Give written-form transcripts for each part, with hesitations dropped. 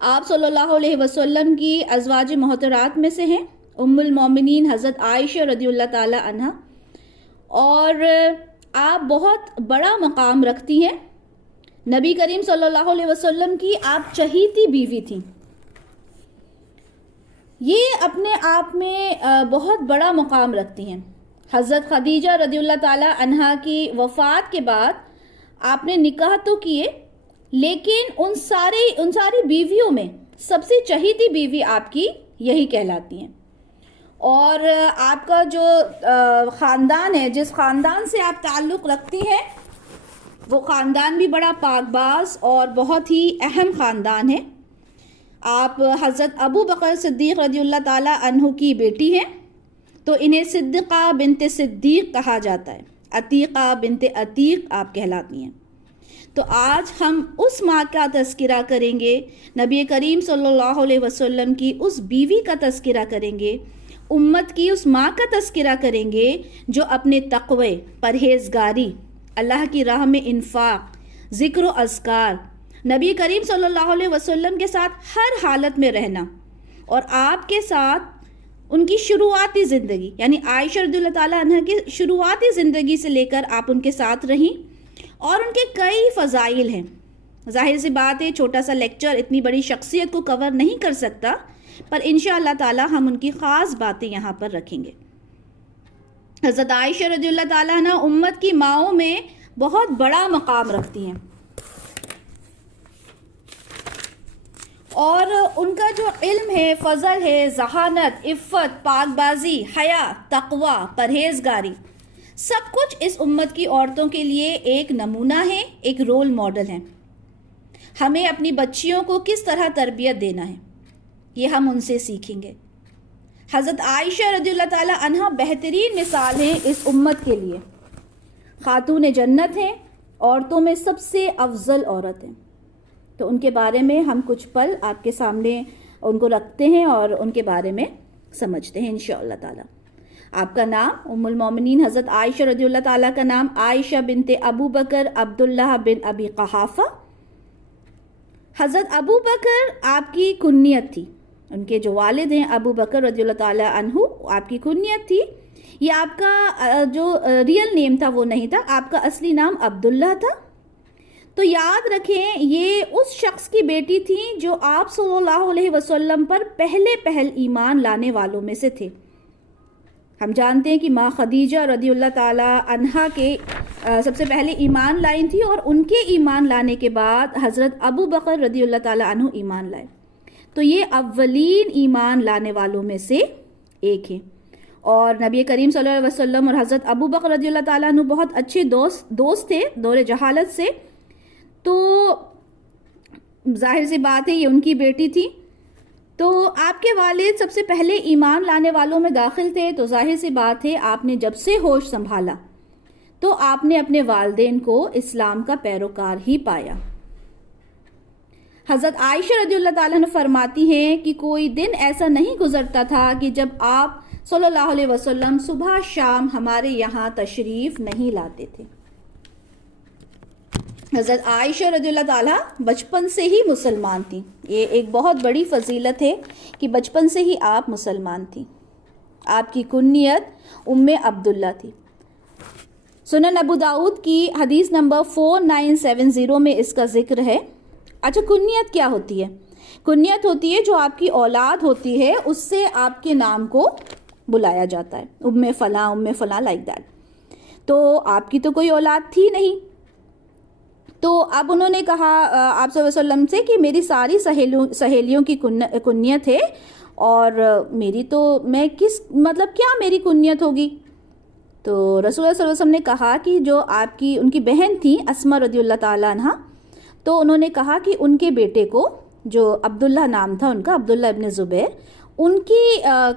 آپ صلی اللہ علیہ وسلم کی ازواج محترات میں سے ہیں، ام المومنین حضرت عائشہ رضی اللہ تعالی عنہا، اور آپ بہت بڑا مقام رکھتی ہیں۔ نبی کریم صلی اللہ علیہ وسلم کی آپ چہیتی بیوی تھیں۔ یہ اپنے آپ میں بہت بڑا مقام رکھتی ہیں۔ حضرت خدیجہ رضی اللہ تعالی عنہا کی وفات کے بعد آپ نے نکاح تو کیے، لیکن ان ساری بیویوں میں سب سے چہیتی بیوی آپ کی یہی کہلاتی ہیں۔ اور آپ کا جو خاندان ہے، جس خاندان سے آپ تعلق رکھتی ہیں، وہ خاندان بھی بڑا پاک باز اور بہت ہی اہم خاندان ہے۔ آپ حضرت ابو بکر صدیق رضی اللہ تعالی عنہ کی بیٹی ہیں، تو انہیں صدیقہ بنت صدیق کہا جاتا ہے، عتیقہ بنت عتیق آپ کہلاتی ہیں۔ تو آج ہم اس ماں کا تذکرہ کریں گے، نبی کریم صلی اللہ علیہ وسلم کی اس بیوی کا تذکرہ کریں گے، امت کی اس ماں کا تذکرہ کریں گے جو اپنے تقوی، پرہیزگاری، اللہ کی راہ میں انفاق، ذکر و اذکار، نبی کریم صلی اللہ علیہ وسلم کے ساتھ ہر حالت میں رہنا، اور آپ کے ساتھ ان کی شروعاتی زندگی، یعنی عائشہ رضی اللہ تعالیٰ عنہ کی شروعاتی زندگی سے لے کر آپ ان کے ساتھ رہیں، اور ان کے کئی فضائل ہیں۔ ظاہر سی بات ہے، چھوٹا سا لیکچر اتنی بڑی شخصیت کو کور نہیں کر سکتا، پر انشاءاللہ تعالی ہم ان کی خاص باتیں یہاں پر رکھیں گے۔ حضرت عائشہ رضی اللہ تعالیٰ عنہ امت کی ماؤں میں بہت بڑا مقام رکھتی ہیں، اور ان کا جو علم ہے، فضل ہے، ذہانت، عفت، پاک بازی، حیا، تقوی، پرہیزگاری، سب کچھ اس امت کی عورتوں کے لیے ایک نمونہ ہے، ایک رول ماڈل ہے۔ ہمیں اپنی بچیوں کو کس طرح تربیت دینا ہے، یہ ہم ان سے سیکھیں گے۔ حضرت عائشہ رضی اللہ تعالی عنہا بہترین مثال ہیں اس امت کے لیے، خاتون جنت ہیں، عورتوں میں سب سے افضل عورت ہیں۔ تو ان کے بارے میں ہم کچھ پل آپ کے سامنے ان کو رکھتے ہیں اور ان کے بارے میں سمجھتے ہیں انشاءاللہ تعالی۔ آپ کا نام ام المومنین حضرت عائشہ رضی اللہ تعالیٰ کا نام عائشہ بنت ابو بکر عبداللہ بن ابی قحافہ۔ حضرت ابو بکر آپ کی کنیت تھی، ان کے جو والد ہیں ابو بکر رضی اللہ تعالیٰ عنہ، آپ کی کنیت تھی۔ یہ آپ کا جو ریئل نیم تھا وہ نہیں تھا، آپ کا اصلی نام عبداللہ تھا۔ تو یاد رکھیں، یہ اس شخص کی بیٹی تھیں جو آپ صلی اللہ علیہ وسلم پر پہل ایمان لانے والوں میں سے تھے۔ ہم جانتے ہیں کہ ماں خدیجہ رضی اللہ تعالی عنہا کے سب سے پہلے ایمان لائیں تھی، اور ان کے ایمان لانے کے بعد حضرت ابو بکر رضی اللہ تعالی عنہ ایمان لائے۔ تو یہ اولین ایمان لانے والوں میں سے ایک ہیں، اور نبی کریم صلی اللہ علیہ وسلم اور حضرت ابو بکر رضی اللہ تعالیٰ عنہ بہت اچھے دوست تھے دور جہالت سے۔ تو ظاہر سی بات ہے یہ ان کی بیٹی تھی، تو آپ کے والد سب سے پہلے ایمان لانے والوں میں داخل تھے، تو ظاہر سی بات ہے آپ نے جب سے ہوش سنبھالا تو آپ نے اپنے والدین کو اسلام کا پیروکار ہی پایا۔ حضرت عائشہ رضی اللہ تعالیٰ عنہ فرماتی ہیں کہ کوئی دن ایسا نہیں گزرتا تھا کہ جب آپ صلی اللہ علیہ وسلم صبح شام ہمارے یہاں تشریف نہیں لاتے تھے۔ حضرت عائشہ رضی اللہ تعالیٰ بچپن سے ہی مسلمان تھیں، یہ ایک بہت بڑی فضیلت ہے کہ بچپن سے ہی آپ مسلمان تھیں۔ آپ کی کنیت ام عبداللہ تھی۔ سنن ابو داؤد کی حدیث نمبر 4970 میں اس کا ذکر ہے۔ اچھا، کنیت کیا ہوتی ہے؟ کنیت ہوتی ہے جو آپ کی اولاد ہوتی ہے اس سے آپ کے نام کو بلایا جاتا ہے، ام فلاں لائک دیٹ۔ تو آپ کی تو کوئی اولاد تھی نہیں، تو اب انہوں نے کہا آپ صلی اللہ علیہ وسلم سے کہ میری ساری سہیلیوں کی کنیت ہے، اور میری تو میں کیا میری کنیت ہوگی؟ تو رسول اللہ صلی اللہ علیہ وسلم نے کہا کہ جو آپ کی ان کی بہن تھی اسما رضی اللہ تعالیٰ عنہ، تو انہوں نے کہا کہ ان کے بیٹے کو جو عبداللہ نام تھا ان کا، عبداللہ ابن زبیر، ان کی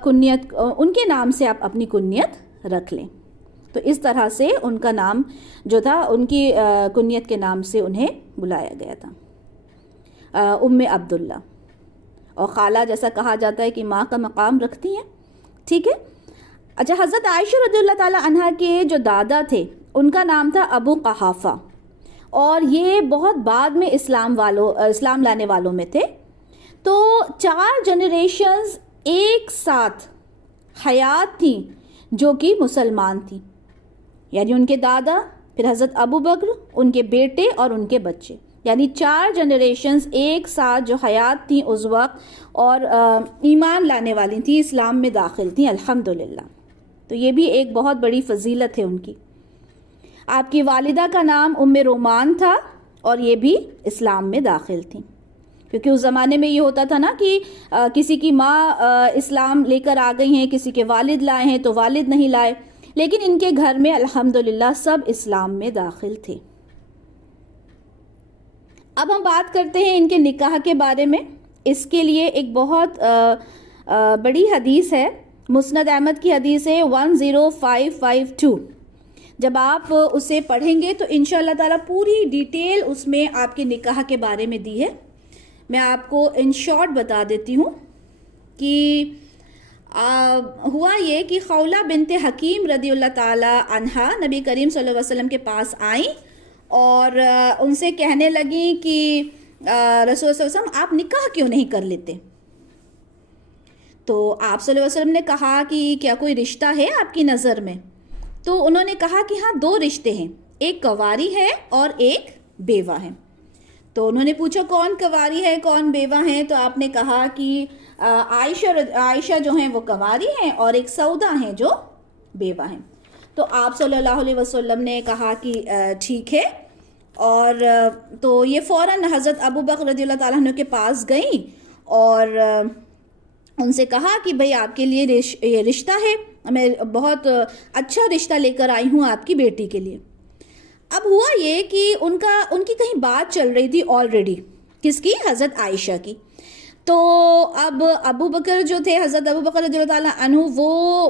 کنیت، ان کے نام سے آپ اپنی کنیت رکھ لیں۔ تو اس طرح سے ان کا نام جو تھا ان کی کنیت کے نام سے انہیں بلایا گیا تھا، ام عبداللہ۔ اور خالہ جیسا کہا جاتا ہے کہ ماں کا مقام رکھتی ہیں، ٹھیک ہے۔ اچھا، حضرت عائشہ رضی اللہ تعالیٰ عنہ کے جو دادا تھے ان کا نام تھا ابو قحافہ، اور یہ بہت بعد میں اسلام لانے والوں میں تھے۔ تو 4 جنریشنز ایک ساتھ حیات تھیں جو کہ مسلمان تھیں، یعنی ان کے دادا، پھر حضرت ابو بکر، ان کے بیٹے اور ان کے بچے، یعنی 4 جنریشنز ایک ساتھ جو حیات تھیں اس وقت اور ایمان لانے والی تھیں، اسلام میں داخل تھیں الحمدللہ۔ تو یہ بھی ایک بہت بڑی فضیلت ہے ان کی۔ آپ کی والدہ کا نام ام رومان تھا اور یہ بھی اسلام میں داخل تھیں، کیونکہ اس زمانے میں یہ ہوتا تھا نا کہ کسی کی ماں اسلام لے کر آ گئی ہیں، کسی کے والد لائے ہیں تو والد نہیں لائے، لیکن ان کے گھر میں الحمدللہ سب اسلام میں داخل تھے۔ اب ہم بات کرتے ہیں ان کے نکاح کے بارے میں۔ اس کے لیے ایک بہت بڑی حدیث ہے، مسند احمد کی حدیث ہے 10552۔ جب آپ اسے پڑھیں گے تو انشاءاللہ تعالیٰ پوری ڈیٹیل اس میں آپ کے نکاح کے بارے میں دی ہے۔ میں آپ کو ان شارٹ بتا دیتی ہوں کہ ہوا یہ کہ خولہ بنت حکیم رضی اللہ تعالیٰ عنہا نبی کریم صلی اللہ علیہ وسلم کے پاس آئیں اور ان سے کہنے لگیں کہ رسول صلی اللہ علیہ وسلم آپ نکاح کیوں نہیں کر لیتے؟ تو آپ صلی اللہ علیہ وسلم نے کہا کہ کیا کوئی رشتہ ہے آپ کی نظر میں؟ تو انہوں نے کہا کہ ہاں 2 رشتے ہیں، ایک کنواری ہے اور ایک بیوہ ہے۔ تو انہوں نے پوچھا کون کنواری ہے کون بیوہ ہیں؟ تو آپ نے کہا کہ عائشہ جو ہیں وہ کنواری ہیں اور ایک سودا ہیں جو بیوہ ہیں۔ تو آپ صلی اللہ علیہ وسلم نے کہا کہ ٹھیک ہے، اور تو یہ فوراً حضرت ابو بکر رضی اللہ تعالیٰ عنہ کے پاس گئیں اور ان سے کہا کہ بھئی آپ کے لیے یہ رشتہ ہے، میں بہت اچھا رشتہ لے کر آئی ہوں آپ کی بیٹی کے لیے۔ اب ہوا یہ کہ ان کی کہیں بات چل رہی تھی آلریڈی، کس کی؟ حضرت عائشہ کی۔ تو اب ابو بکر جو تھے، حضرت ابو بکر رضی اللہ تعالیٰ عنہ، وہ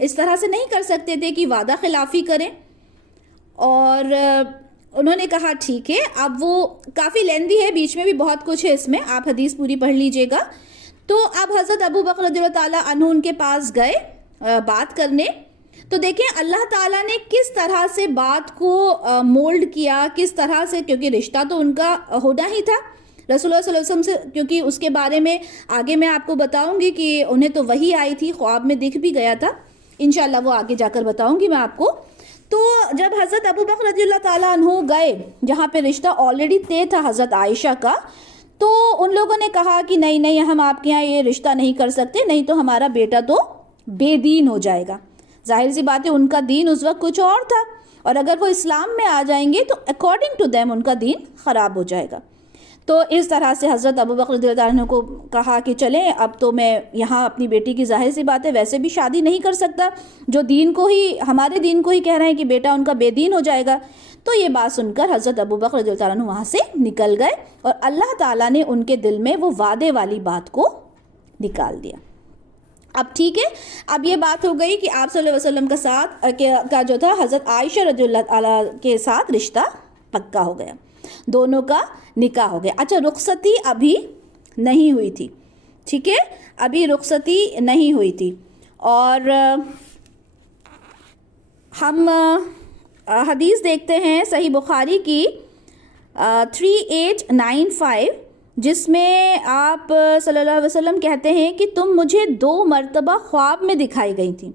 اس طرح سے نہیں کر سکتے تھے کہ وعدہ خلافی کریں، اور انہوں نے کہا ٹھیک ہے۔ اب وہ کافی لیندی ہے، بیچ میں بھی بہت کچھ ہے اس میں، آپ حدیث پوری پڑھ لیجئے گا۔ تو اب حضرت ابو بکر رضی اللہ تعالیٰ عنہ ان کے پاس گئے بات کرنے۔ تو دیکھیں اللہ تعالیٰ نے کس طرح سے بات کو مولڈ کیا، کس طرح سے، کیونکہ رشتہ تو ان کا ہونا ہی تھا رسول اللہ صلی اللہ علیہ وسلم سے، کیونکہ اس کے بارے میں آگے میں آپ کو بتاؤں گی کہ انہیں تو وحی آئی تھی، خواب میں دکھ بھی گیا تھا، انشاءاللہ وہ آگے جا کر بتاؤں گی میں آپ کو۔ تو جب حضرت ابو بکر رضی اللہ تعالیٰ عنہ گئے جہاں پہ رشتہ آلریڈی طے تھا حضرت عائشہ کا، تو ان لوگوں نے کہا کہ نہیں ہم آپ کے یہاں یہ رشتہ نہیں کر سکتے، نہیں تو ہمارا بیٹا تو بے دین ہو جائے گا۔ ظاہر سی بات ہے ان کا دین اس وقت کچھ اور تھا، اور اگر وہ اسلام میں آ جائیں گے تو اکارڈنگ ٹو دیم ان کا دین خراب ہو جائے گا۔ تو اس طرح سے حضرت ابو بکر رضی اللہ عنہ کو کہا کہ چلیں اب تو میں یہاں اپنی بیٹی کی، ظاہر سی بات ہے ویسے بھی شادی نہیں کر سکتا، جو دین کو ہی، ہمارے دین کو ہی کہہ رہے ہیں کہ بیٹا ان کا بے دین ہو جائے گا۔ تو یہ بات سن کر حضرت ابو بکر رضی اللہ عنہ وہاں سے نکل گئے، اور اللہ تعالیٰ نے ان کے دل میں وہ وعدے والی بات کو نکال دیا۔ اب ٹھیک ہے، اب یہ بات ہو گئی کہ آپ صلی اللہ علیہ وسلم کا جو تھا حضرت عائشہ رضی اللہ عنہ کے ساتھ رشتہ پکا ہو گیا، دونوں کا نکاح ہو گیا۔ اچھا، رخصتی ابھی نہیں ہوئی تھی، ٹھیک ہے، ابھی رخصتی نہیں ہوئی تھی، اور ہم حدیث دیکھتے ہیں صحیح بخاری کی 3895، جس میں آپ صلی اللہ علیہ وسلم کہتے ہیں کہ تم مجھے 2 مرتبہ خواب میں دکھائی گئی تھی،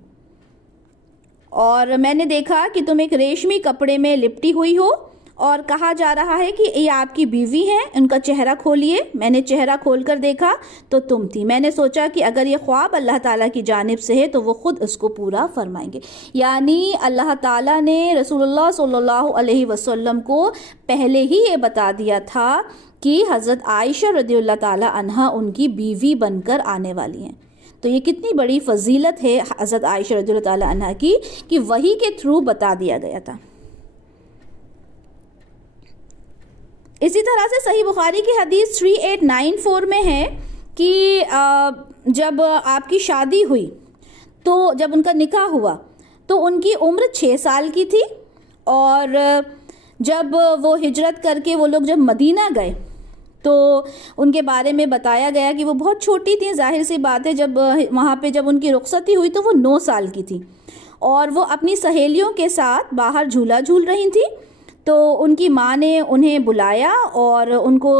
اور میں نے دیکھا کہ تم ایک ریشمی کپڑے میں لپٹی ہوئی ہو، اور کہا جا رہا ہے کہ یہ آپ کی بیوی ہیں، ان کا چہرہ کھولیے۔ میں نے چہرہ کھول کر دیکھا تو تم تھی۔ میں نے سوچا کہ اگر یہ خواب اللہ تعالیٰ کی جانب سے ہے تو وہ خود اس کو پورا فرمائیں گے، یعنی اللہ تعالیٰ نے رسول اللہ صلی اللہ علیہ وسلم کو پہلے ہی یہ بتا دیا تھا کہ حضرت عائشہ رضی اللہ تعالیٰ عنہا ان کی بیوی بن کر آنے والی ہیں۔ تو یہ کتنی بڑی فضیلت ہے حضرت عائشہ رضی اللہ تعالیٰ عنہا کی کہ وحی کے تھرو بتا دیا گیا تھا۔ اسی طرح سے صحیح بخاری کی حدیث 3894 میں ہے کہ جب آپ کی شادی ہوئی، تو جب ان کا نکاح ہوا تو ان کی عمر 6 سال کی تھی، اور جب وہ ہجرت کر کے وہ لوگ جب مدینہ گئے تو ان کے بارے میں بتایا گیا کہ وہ بہت چھوٹی تھیں۔ ظاہر سی بات ہے جب وہاں پہ جب ان کی رخصتی ہوئی تو وہ 9 سال کی تھی، اور وہ اپنی سہیلیوں کے ساتھ باہر جھولا جھول رہی تھیں۔ تو ان کی ماں نے انہیں بلایا اور ان کو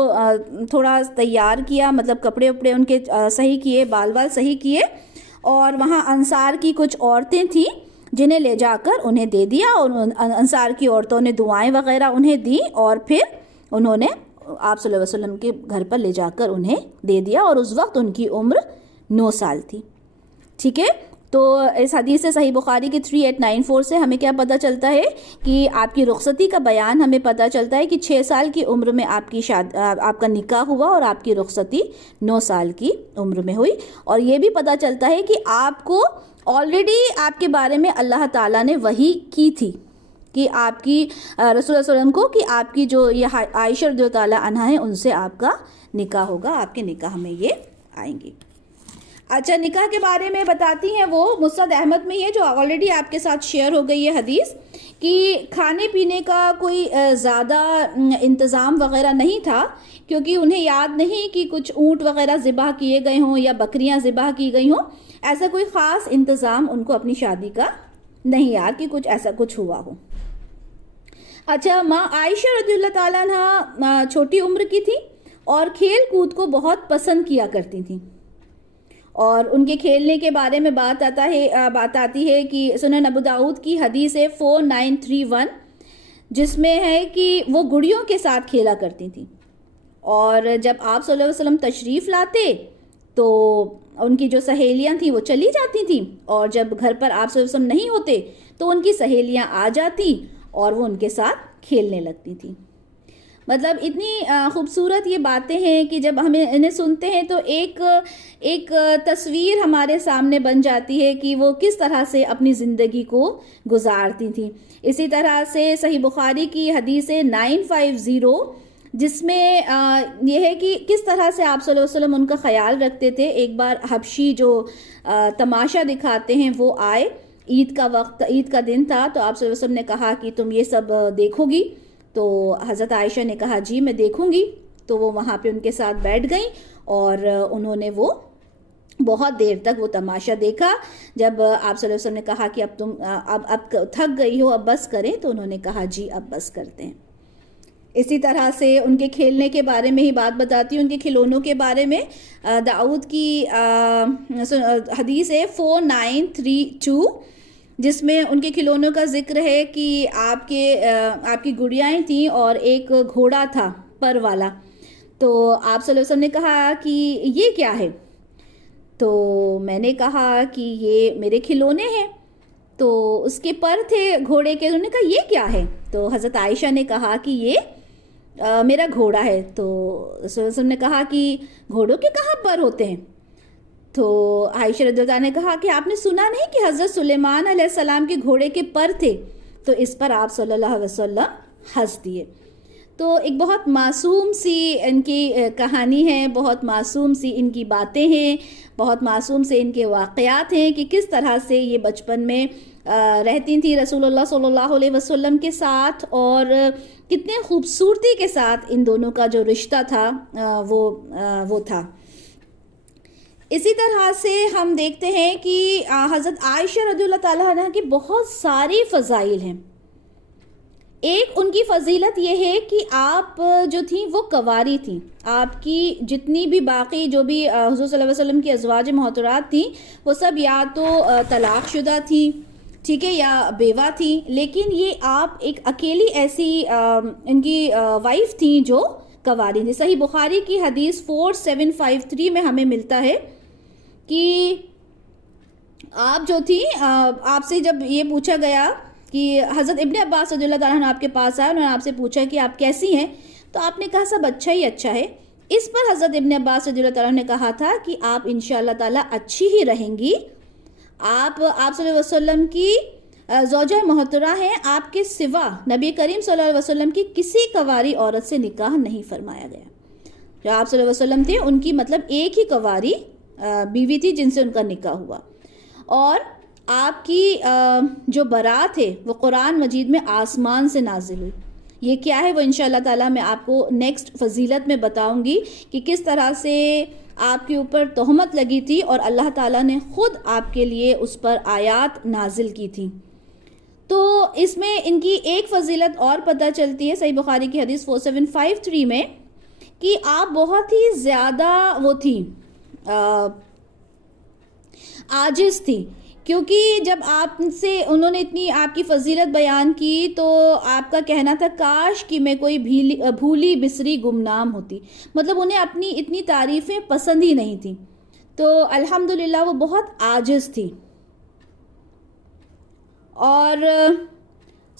تھوڑا تیار کیا، مطلب کپڑے وپڑے ان کے صحیح کیے، بال بال صحیح کیے، اور وہاں انصار کی کچھ عورتیں تھیں جنہیں لے جا کر انہیں دے دیا، اور انصار کی عورتوں نے دعائیں وغیرہ انہیں دیں، اور پھر انہوں نے آپ صلی اللہ علیہ وسلم کے گھر پر لے جا کر انہیں دے دیا، اور اس وقت ان کی عمر 9 سال تھی. ٹھیک ہے، تو اس حدیث سے صحیح بخاری کی 3894 سے ہمیں کیا پتہ چلتا ہے کہ آپ کی رخصتی کا بیان ہمیں پتہ چلتا ہے کہ 6 سال کی عمر میں آپ کا نکاح ہوا اور آپ کی رخصتی 9 سال کی عمر میں ہوئی. اور یہ بھی پتہ چلتا ہے کہ آپ کو آلریڈی آپ کے بارے میں اللہ تعالیٰ نے وحی کی تھی کہ آپ کی رسول اللہ صلی اللہ علیہ وسلم کو، کہ آپ کی جو یہ عائشہ رضی اللہ تعالیٰ عنہا ہیں ان سے آپ کا نکاح ہوگا، آپ کے نکاح میں یہ آئیں گی. اچھا، نکاح کے بارے میں بتاتی ہیں وہ مسند احمد میں، یہ جو آلریڈی آپ کے ساتھ شیئر ہو گئی ہے حدیث، کہ کھانے پینے کا کوئی زیادہ انتظام وغیرہ نہیں تھا، کیونکہ انہیں یاد نہیں کہ کچھ اونٹ وغیرہ ذبح کیے گئے ہوں یا بکریاں ذبح کی گئی ہوں. ایسا کوئی خاص انتظام ان کو اپنی شادی کا نہیں یاد کہ کچھ ایسا کچھ ہوا ہو. اچھا، ماں عائشہ رضی اللہ تعالیٰ عنہ چھوٹی عمر کی تھی اور کھیل کود کو بہت پسند کیا کرتی تھیں، اور ان کے کھیلنے کے بارے میں بات آتی ہے کہ سنن ابو داؤد کی حدیث 4931 جس میں ہے کہ وہ گڑیوں کے ساتھ کھیلا کرتی تھیں، اور جب آپ صلی اللہ علیہ وسلم تشریف لاتے تو ان کی جو سہیلیاں تھیں وہ چلی جاتی تھیں، اور جب گھر پر آپ صلی اللہ علیہ وسلم نہیں ہوتے تو ان کی سہیلیاں آ جاتی اور وہ ان کے ساتھ کھیلنے لگتی تھیں. مطلب اتنی خوبصورت یہ باتیں ہیں کہ جب ہم انہیں سنتے ہیں تو ایک تصویر ہمارے سامنے بن جاتی ہے کہ وہ کس طرح سے اپنی زندگی کو گزارتی تھیں. اسی طرح سے صحیح بخاری کی حدیث 950 جس میں یہ ہے کہ کس طرح سے آپ صلی اللہ علیہ وسلم ان کا خیال رکھتے تھے. ایک بار حبشی جو تماشا دکھاتے ہیں وہ آئے، عید کا وقت، عید کا دن تھا، تو آپ صلی اللہ علیہ وسلم نے کہا کہ تم یہ سب دیکھو گی؟ تو حضرت عائشہ نے کہا جی میں دیکھوں گی. تو وہ وہاں پہ ان کے ساتھ بیٹھ گئیں اور انہوں نے وہ بہت دیر تک وہ تماشا دیکھا. جب آپ صلی اللہ علیہ وسلم نے کہا کہ اب تم اب تھک گئی ہو، اب بس کریں، تو انہوں نے کہا جی اب بس کرتے ہیں. اسی طرح سے ان کے کھیلنے کے بارے میں ہی بات بتاتی ہوں، ان کے کھلونوں کے بارے میں. داؤد کی حدیث 4932 جس میں ان کے کھلونوں کا ذکر ہے کہ آپ کی گڑیاں تھیں اور ایک گھوڑا تھا پر والا. تو آپ صلی اللہ علیہ وسلم نے کہا کہ یہ کیا ہے؟ تو میں نے کہا کہ یہ میرے کھلونے ہیں. تو اس کے پر تھے گھوڑے کے. انہوں نے کہا یہ کیا ہے؟ تو حضرت عائشہ نے کہا کہ یہ میرا گھوڑا ہے. تو رسول اللہ علیہ وسلم نے کہا کہ گھوڑوں کے کہاں پر ہوتے ہیں؟ تو عائشہ رضی اللہ عنہا نے کہا کہ آپ نے سنا نہیں کہ حضرت سلیمان علیہ السلام کے گھوڑے کے پر تھے؟ تو اس پر آپ صلی اللہ علیہ وسلم ہنس دیے. تو ایک بہت معصوم سی ان کی کہانی ہے، بہت معصوم سی ان کی باتیں ہیں، بہت معصوم سے ان کے واقعات ہیں کہ کس طرح سے یہ بچپن میں رہتی تھیں رسول اللہ صلی اللہ علیہ وسلم کے ساتھ، اور کتنے خوبصورتی کے ساتھ ان دونوں کا جو رشتہ تھا وہ تھا. اسی طرح سے ہم دیکھتے ہیں کہ حضرت عائشہ رضی اللہ تعالیٰ عنہ کی بہت ساری فضائل ہیں. ایک ان کی فضیلت یہ ہے کہ آپ جو تھیں وہ کنواری تھیں. آپ کی جتنی بھی باقی جو بھی حضور صلی اللہ علیہ وسلم کی ازواج محترمات تھیں وہ سب یا تو طلاق شدہ تھیں، ٹھیک ہے، یا بیوہ تھیں، لیکن یہ آپ ایک اکیلی ایسی ان کی وائف تھیں جو کنواری تھیں. صحیح بخاری کی حدیث 4753 میں ہمیں ملتا ہے کہ آپ جو تھی، آپ سے جب یہ پوچھا گیا کہ حضرت ابن عباس رضی اللہ تعالیٰ عنہ آپ کے پاس آئے، انہوں نے آپ سے پوچھا کہ آپ کیسی ہیں؟ تو آپ نے کہا سب اچھا ہی اچھا ہے. اس پر حضرت ابن عباس رضی اللہ تعالیٰ عنہ نے کہا تھا کہ آپ انشاءاللہ تعالیٰ اچھی ہی رہیں گی. آپ صلی اللہ علیہ وسلم کی زوجہ محترمہ ہیں، آپ کے سوا نبی کریم صلی اللہ علیہ وسلم کی کسی کنواری عورت سے نکاح نہیں فرمایا گیا. جو آپ صلی اللہ علیہ وسلم تھے ان کی مطلب ایک ہی کنواری بیوی تھی جن سے ان کا نکاح ہوا. اور آپ کی جو برات ہے وہ قرآن مجید میں آسمان سے نازل ہوئی. یہ کیا ہے وہ انشاءاللہ تعالیٰ میں آپ کو نیکسٹ فضیلت میں بتاؤں گی کہ کس طرح سے آپ کے اوپر تہمت لگی تھی اور اللہ تعالیٰ نے خود آپ کے لیے اس پر آیات نازل کی تھی. تو اس میں ان کی ایک فضیلت اور پتہ چلتی ہے صحیح بخاری کی حدیث 4753 میں کہ آپ بہت ہی زیادہ وہ تھی عاجز تھی، کیونکہ جب آپ سے انہوں نے اتنی آپ کی فضیلت بیان کی تو آپ کا کہنا تھا کاش کہ میں کوئی بھولی بسری گمنام ہوتی، مطلب انہیں اپنی اتنی تعریفیں پسند ہی نہیں تھیں، تو الحمدللہ وہ بہت عاجز تھی۔ اور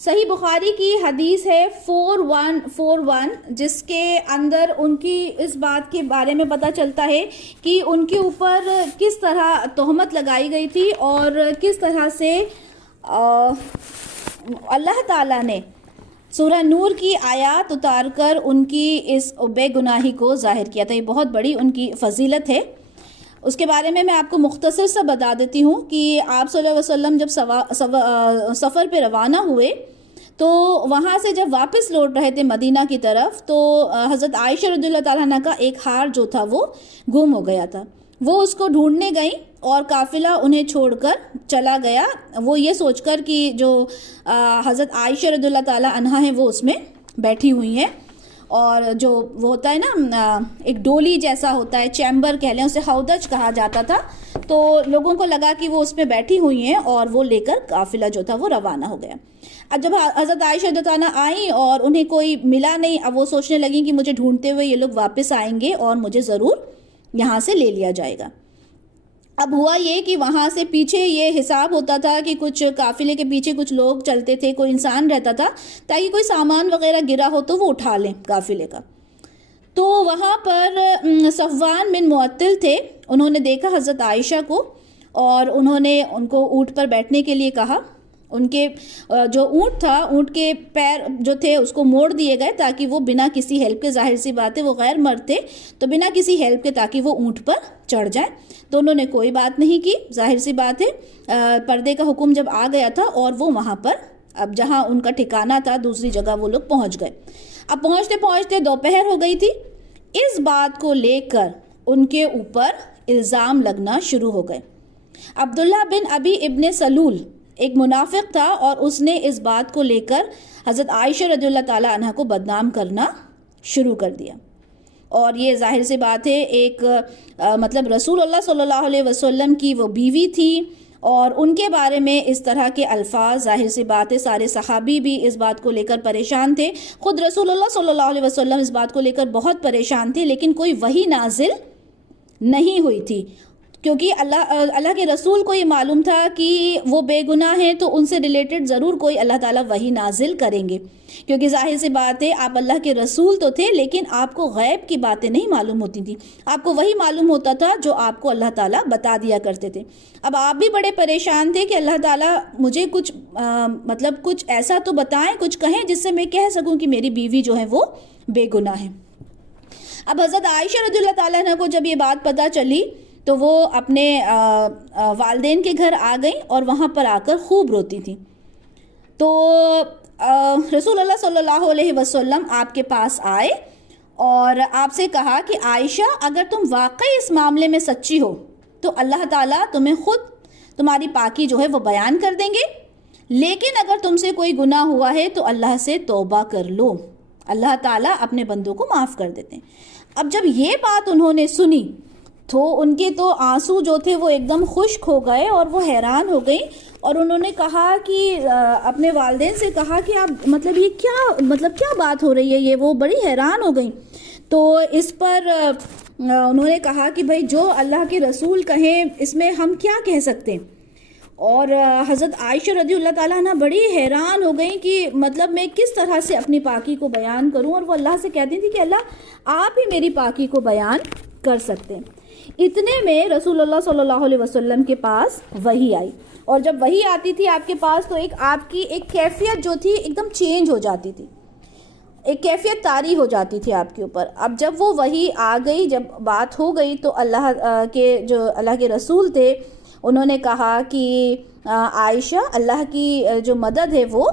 صحیح بخاری کی حدیث ہے 4141 جس کے اندر ان کی اس بات کے بارے میں پتہ چلتا ہے کہ ان کے اوپر کس طرح تہمت لگائی گئی تھی اور کس طرح سے اللہ تعالیٰ نے سورہ نور کی آیات اتار کر ان کی اس بے گناہی کو ظاہر کیا تھا۔ یہ بہت بڑی ان کی فضیلت ہے۔ اس کے بارے میں آپ کو مختصر سا بتا دیتی ہوں کہ آپ صلی اللہ علیہ وسلم جب سفر پہ روانہ ہوئے تو وہاں سے جب واپس لوٹ رہے تھے مدینہ کی طرف تو حضرت عائشہ رضی اللہ تعالیٰ عنہ کا ایک ہار جو تھا وہ گم ہو گیا تھا، وہ اس کو ڈھونڈنے گئیں اور قافلہ انہیں چھوڑ کر چلا گیا، وہ یہ سوچ کر کہ جو حضرت عائشہ رضی اللہ تعالیٰ عنہ ہیں وہ اس میں بیٹھی ہوئی ہیں، اور جو وہ ہوتا ہے نا ایک ڈولی جیسا ہوتا ہے، چیمبر کہہ لیں، اسے ہودج کہا جاتا تھا، تو لوگوں کو لگا کہ وہ اس میں بیٹھی ہوئی ہیں اور وہ لے کر قافلہ جو تھا وہ روانہ ہو گیا۔ اب جب حضرت عائشہ رضی اللہ عنہ آئیں اور انہیں کوئی ملا نہیں، اب وہ سوچنے لگیں کہ مجھے ڈھونڈتے ہوئے یہ لوگ واپس آئیں گے اور مجھے ضرور یہاں سے لے لیا جائے گا۔ اب ہوا یہ کہ وہاں سے پیچھے یہ حساب ہوتا تھا کہ کچھ قافلے کے پیچھے کچھ لوگ چلتے تھے، کوئی انسان رہتا تھا تاکہ کوئی سامان وغیرہ گرا ہو تو وہ اٹھا لیں قافلے کا۔ تو وہاں پر صفوان بن معطل تھے، انہوں نے دیکھا حضرت عائشہ کو اور انہوں نے ان کو اونٹ پر بیٹھنے کے لیے کہا۔ ان کے جو اونٹ تھا، اونٹ کے پیر جو تھے اس کو موڑ دیے گئے تاکہ وہ بنا کسی ہیلپ کے، ظاہر سی بات ہے وہ غیر مرد تھے تو بنا کسی ہیلپ کے تاکہ وہ اونٹ پر چڑھ جائیں، تو انہوں نے کوئی بات نہیں کی، ظاہر سی بات ہے پردے کا حکم جب آ گیا تھا اور وہ وہاں پر اب جہاں ان کا ٹھکانہ تھا دوسری جگہ وہ لوگ پہنچ گئے۔ اب پہنچتے پہنچتے دوپہر ہو گئی تھی، اس بات کو لے کر ان کے اوپر الزام لگنا شروع ہو گئے۔ عبداللہ بن ابی ابن سلول ایک منافق تھا اور اس نے اس بات کو لے کر حضرت عائشہ رضی اللہ تعالیٰ عنہ کو بدنام کرنا شروع کر دیا، اور یہ ظاہر سی بات ہے ایک مطلب رسول اللہ صلی اللہ علیہ وسلم کی وہ بیوی تھی اور ان کے بارے میں اس طرح کے الفاظ، ظاہر سی بات ہے سارے صحابی بھی اس بات کو لے کر پریشان تھے، خود رسول اللہ صلی اللہ علیہ وسلم اس بات کو لے کر بہت پریشان تھے، لیکن کوئی وحی نازل نہیں ہوئی تھی، کیونکہ اللہ کے رسول کو یہ معلوم تھا کہ وہ بے گناہ ہیں تو ان سے ریلیٹڈ ضرور کوئی اللہ تعالیٰ وحی نازل کریں گے، کیونکہ ظاہر سی بات ہے آپ اللہ کے رسول تو تھے لیکن آپ کو غیب کی باتیں نہیں معلوم ہوتی تھیں، آپ کو وہی معلوم ہوتا تھا جو آپ کو اللہ تعالیٰ بتا دیا کرتے تھے۔ اب آپ بھی بڑے پریشان تھے کہ اللہ تعالیٰ مجھے کچھ مطلب کچھ ایسا تو بتائیں، کچھ کہیں جس سے میں کہہ سکوں کہ میری بیوی جو ہے وہ بے گناہ ہے۔ اب حضرت عائشہ رضی اللہ تعالیٰ عنہ کو جب یہ بات پتہ چلی تو وہ اپنے والدین کے گھر آ گئیں اور وہاں پر آ کر خوب روتی تھیں، تو رسول اللہ صلی اللہ علیہ وسلم آپ کے پاس آئے اور آپ سے کہا کہ عائشہ اگر تم واقعی اس معاملے میں سچی ہو تو اللہ تعالیٰ تمہیں خود تمہاری پاکی جو ہے وہ بیان کر دیں گے، لیکن اگر تم سے کوئی گناہ ہوا ہے تو اللہ سے توبہ کر لو، اللہ تعالیٰ اپنے بندوں کو معاف کر دیتے ہیں۔ اب جب یہ بات انہوں نے سنی تو ان کے تو آنسو جو تھے وہ ایک دم خشک ہو گئے اور وہ حیران ہو گئیں، اور انہوں نے کہا کہ اپنے والدین سے کہا کہ آپ مطلب یہ کیا بات ہو رہی ہے، یہ وہ بڑی حیران ہو گئیں۔ تو اس پر انہوں نے کہا کہ بھائی جو اللہ کے رسول کہیں اس میں ہم کیا کہہ سکتے ہیں، اور حضرت عائشہ رضی اللہ تعالیٰ عنہ بڑی حیران ہو گئیں کہ مطلب میں کس طرح سے اپنی پاکی کو بیان کروں، اور وہ اللہ سے کہتی تھی کہ اللہ آپ ہی میری پاکی کو بیان کر سکتے ہیں۔ اتنے میں رسول اللہ صلی اللہ علیہ وسلم کے پاس وحی آئی، اور جب وحی آتی تھی آپ کے پاس تو آپ کی ایک کیفیت جو تھی ایک دم چینج ہو جاتی تھی، ایک کیفیت طاری ہو جاتی تھی آپ کے اوپر۔ اب جب وہ وحی آ گئی، جب بات ہو گئی تو اللہ کے رسول تھے انہوں نے کہا کہ عائشہ اللہ کی جو مدد ہے وہ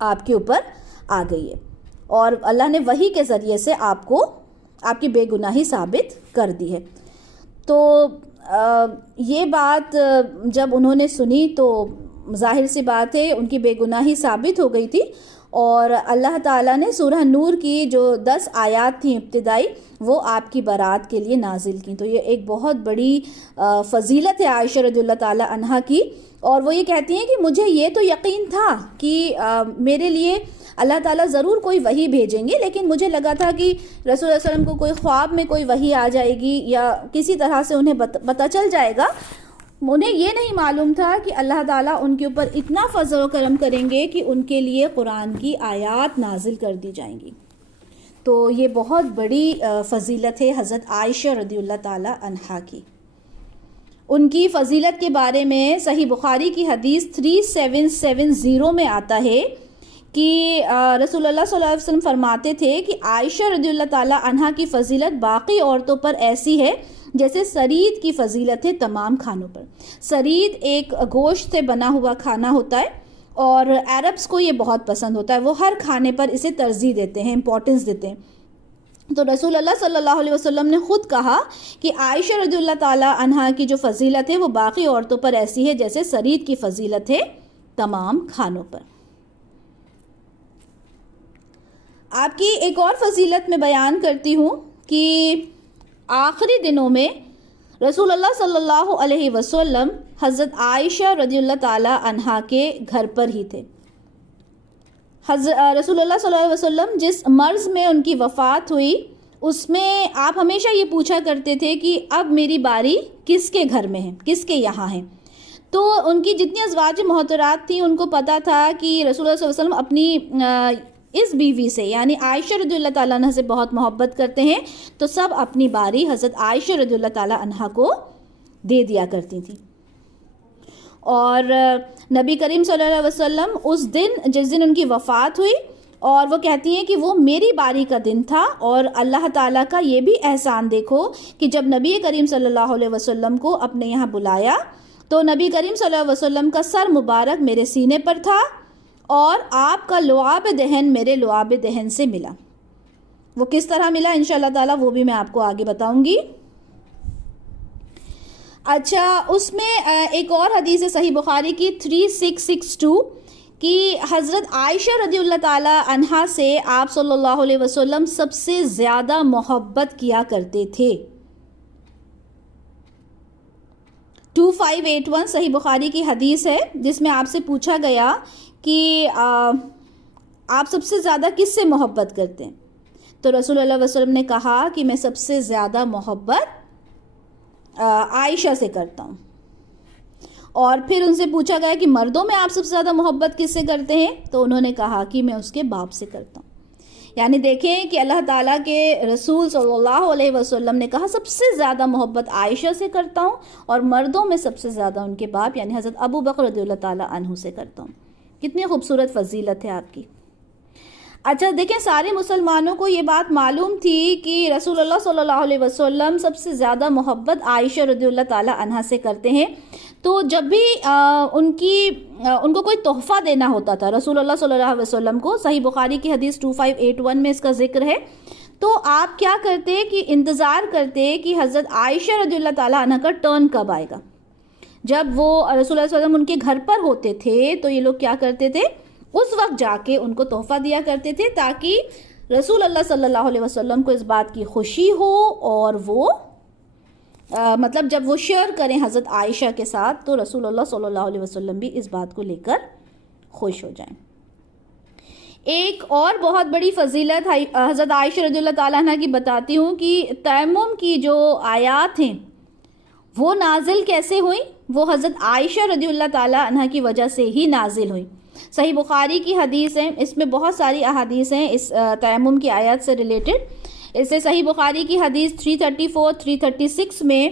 آپ کے اوپر آ گئی ہے، اور اللہ نے وحی کے ذریعے سے آپ کو آپ کی بے گناہی ثابت کر دی ہے۔ تو یہ بات جب انہوں نے سنی تو ظاہر سی بات ہے ان کی بے گناہی ثابت ہو گئی تھی، اور اللہ تعالیٰ نے سورہ نور کی جو 10 آیات تھیں ابتدائی وہ آپ کی برات کے لیے نازل کی. تو یہ ایک بہت بڑی فضیلت ہے عائشہ رضی اللہ تعالیٰ عنہا کی. اور وہ یہ کہتی ہیں کہ مجھے یہ تو یقین تھا کہ میرے لیے اللہ تعالیٰ ضرور کوئی وحی بھیجیں گے، لیکن مجھے لگا تھا کہ رسول اللہ صلی اللہ علیہ وسلم کو کوئی خواب میں کوئی وحی آ جائے گی یا کسی طرح سے انہیں پتہ چل جائے گا. انہیں یہ نہیں معلوم تھا کہ اللہ تعالیٰ ان کے اوپر اتنا فضل و کرم کریں گے کہ ان کے لیے قرآن کی آیات نازل کر دی جائیں گی. تو یہ بہت بڑی فضیلت ہے حضرت عائشہ رضی اللہ تعالیٰ عنہا کی. ان کی فضیلت کے بارے میں صحیح بخاری کی حدیث 3770 میں آتا ہے کہ رسول اللہ صلی اللہ علیہ وسلم فرماتے تھے کہ عائشہ رضی اللہ تعالیٰ عنہا کی فضیلت باقی عورتوں پر ایسی ہے جیسے سرید کی فضیلت ہے تمام کھانوں پر. سرید ایک گوشت سے بنا ہوا کھانا ہوتا ہے اور عربس کو یہ بہت پسند ہوتا ہے، وہ ہر کھانے پر اسے ترجیح دیتے ہیں، امپورٹنس دیتے ہیں. تو رسول اللہ صلی اللہ علیہ وسلم نے خود کہا کہ عائشہ رضی اللہ تعالیٰ عنہا کی جو فضیلت ہے وہ باقی عورتوں پر ایسی ہے جیسے سرید کی فضیلت ہے تمام کھانوں پر. آپ کی ایک اور فضیلت میں بیان کرتی ہوں کہ آخری دنوں میں رسول اللہ صلی اللہ علیہ وسلم حضرت عائشہ رضی اللہ تعالیٰ عنہا کے گھر پر ہی تھے. رسول اللہ صلی اللہ علیہ وسلم جس مرض میں ان کی وفات ہوئی اس میں آپ ہمیشہ یہ پوچھا کرتے تھے کہ اب میری باری کس کے گھر میں ہے، کس کے یہاں ہے. تو ان کی جتنی ازواج محترات تھیں ان کو پتہ تھا کہ رسول اللہ صلی اللہ علیہ وسلم اپنی اس بیوی سے یعنی عائشہ رضی اللہ تعالیٰ عنہ سے بہت محبت کرتے ہیں، تو سب اپنی باری حضرت عائشہ رضی اللہ تعالیٰ عنہ کو دے دیا کرتی تھیں. اور نبی کریم صلی اللہ علیہ وسلم اس دن جس دن ان کی وفات ہوئی، اور وہ کہتی ہیں کہ وہ میری باری کا دن تھا، اور اللہ تعالیٰ کا یہ بھی احسان دیکھو کہ جب نبی کریم صلی اللہ علیہ وسلم کو اپنے یہاں بلایا تو نبی کریم صلی اللہ علیہ وسلم کا سر مبارک میرے سینے پر تھا اور آپ کا لعاب دہن میرے لعاب دہن سے ملا. وہ کس طرح ملا انشاءاللہ تعالیٰ وہ بھی میں آپ کو آگے بتاؤں گی. اچھا، اس میں ایک اور حدیث ہے صحیح بخاری کی 3662 کہ حضرت عائشہ رضی اللہ تعالیٰ عنہا سے آپ صلی اللہ علیہ وسلم سب سے زیادہ محبت کیا کرتے تھے. 2581 صحیح بخاری کی حدیث ہے جس میں آپ سے پوچھا گیا کہ آپ سب سے زیادہ کس سے محبت کرتے ہیں، تو رسول اللہ علیہ وسلم نے کہا کہ میں سب سے زیادہ محبت عائشہ سے کرتا ہوں. اور پھر ان سے پوچھا گیا کہ مردوں میں آپ سب سے زیادہ محبت کس سے کرتے ہیں، تو انہوں نے کہا کہ میں اس کے باپ سے کرتا ہوں. یعنی دیکھیں کہ اللہ تعالیٰ کے رسول صلی اللہ علیہ وسلم نے کہا سب سے زیادہ محبت عائشہ سے کرتا ہوں، اور مردوں میں سب سے زیادہ ان کے باپ یعنی حضرت ابو بکر رضی اللہ تعالیٰ عنہ سے کرتا ہوں. کتنی خوبصورت فضیلت ہے آپ کی. اچھا دیکھیں، سارے مسلمانوں کو یہ بات معلوم تھی کہ رسول اللہ صلی اللہ علیہ وسلم سب سے زیادہ محبت عائشہ رضی اللہ تعالیٰ عنہا سے کرتے ہیں. تو جب بھی ان کو کوئی تحفہ دینا ہوتا تھا رسول اللہ صلی اللہ علیہ وسلم کو، صحیح بخاری کی حدیث 2581 میں اس کا ذکر ہے، تو آپ کیا کرتے کہ انتظار کرتے کہ حضرت عائشہ رضی اللہ تعالیٰ عنہ کا ٹرن کب آئے گا. جب وہ رسول اللہ صلی اللہ علیہ وسلم ان کے گھر پر ہوتے تھے تو یہ لوگ کیا کرتے تھے، اس وقت جا کے ان کو تحفہ دیا کرتے تھے تاکہ رسول اللہ صلی اللہ علیہ وسلم کو اس بات کی خوشی ہو، اور وہ مطلب جب وہ شیئر کریں حضرت عائشہ کے ساتھ تو رسول اللہ صلی اللہ علیہ وسلم بھی اس بات کو لے کر خوش ہو جائیں. ایک اور بہت بڑی فضیلت حضرت عائشہ رضی اللہ تعالیٰ عنہ کی بتاتی ہوں کہ تیمم کی جو آیات ہیں وہ نازل کیسے ہوئیں، وہ حضرت عائشہ رضی اللہ تعالیٰ عنہ کی وجہ سے ہی نازل ہوئیں. صحیح بخاری کی حدیث ہے، اس میں بہت ساری احادیث ہیں اس تیمم کی آیات سے ریلیٹڈ. اس سے صحیح بخاری کی حدیث 334 336 میں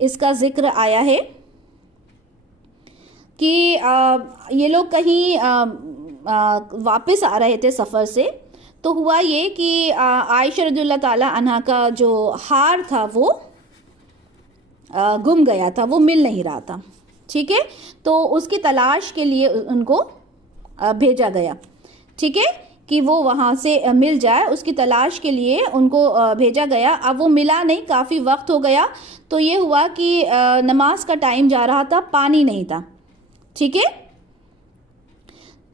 اس کا ذکر آیا ہے کہ یہ لوگ کہیں واپس آ رہے تھے سفر سے، تو ہوا یہ کہ عائشہ رضی اللہ تعالیٰ عنہ کا جو ہار تھا وہ گم گیا تھا، وہ مل نہیں رہا تھا. ٹھیک ہے، تو اس کی تلاش کے لیے ان کو بھیجا گیا. ٹھیک ہے کہ وہ وہاں سے مل جائے، اس کی تلاش کے لیے ان کو بھیجا گیا. اب وہ ملا نہیں، کافی وقت ہو گیا، تو یہ ہوا کہ نماز کا ٹائم جا رہا تھا، پانی نہیں تھا. ٹھیک ہے،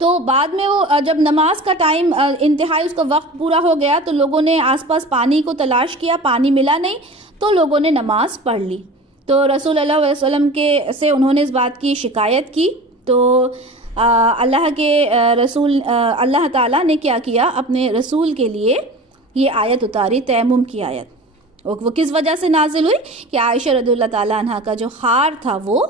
تو بعد میں وہ جب نماز کا ٹائم انتہائی اس کا وقت پورا ہو گیا تو لوگوں نے آس پاس پانی کو تلاش کیا، پانی ملا نہیں، تو لوگوں نے نماز پڑھ لی. تو رسول اللہ علیہ وسلم سے انہوں نے اس بات کی شکایت کی. تو اللہ کے رسول اللہ تعالیٰ نے کیا کیا، اپنے رسول کے لیے یہ آیت اتاری، تیمم کی آیت. وہ کس وجہ سے نازل ہوئی کہ عائشہ رضی اللہ تعالیٰ عنہ کا جو ہار تھا وہ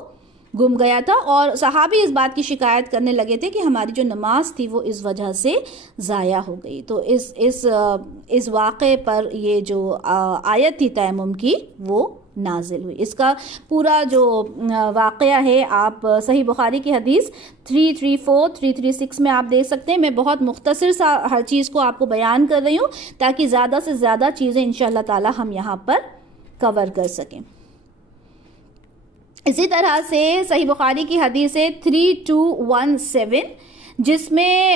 گم گیا تھا، اور صحابی اس بات کی شکایت کرنے لگے تھے کہ ہماری جو نماز تھی وہ اس وجہ سے ضائع ہو گئی. تو اس واقعے پر یہ جو آیت تھی تیمم کی وہ نازل ہوئی. اس کا پورا جو واقعہ ہے آپ صحیح بخاری کی حدیث 334 336 میں آپ دیکھ سکتے ہیں. میں بہت مختصر سا ہر چیز کو آپ کو بیان کر رہی ہوں تاکہ زیادہ سے زیادہ چیزیں انشاءاللہ تعالی ہم یہاں پر کور کر سکیں. اسی طرح سے صحیح بخاری کی حدیث ہے 3217 جس میں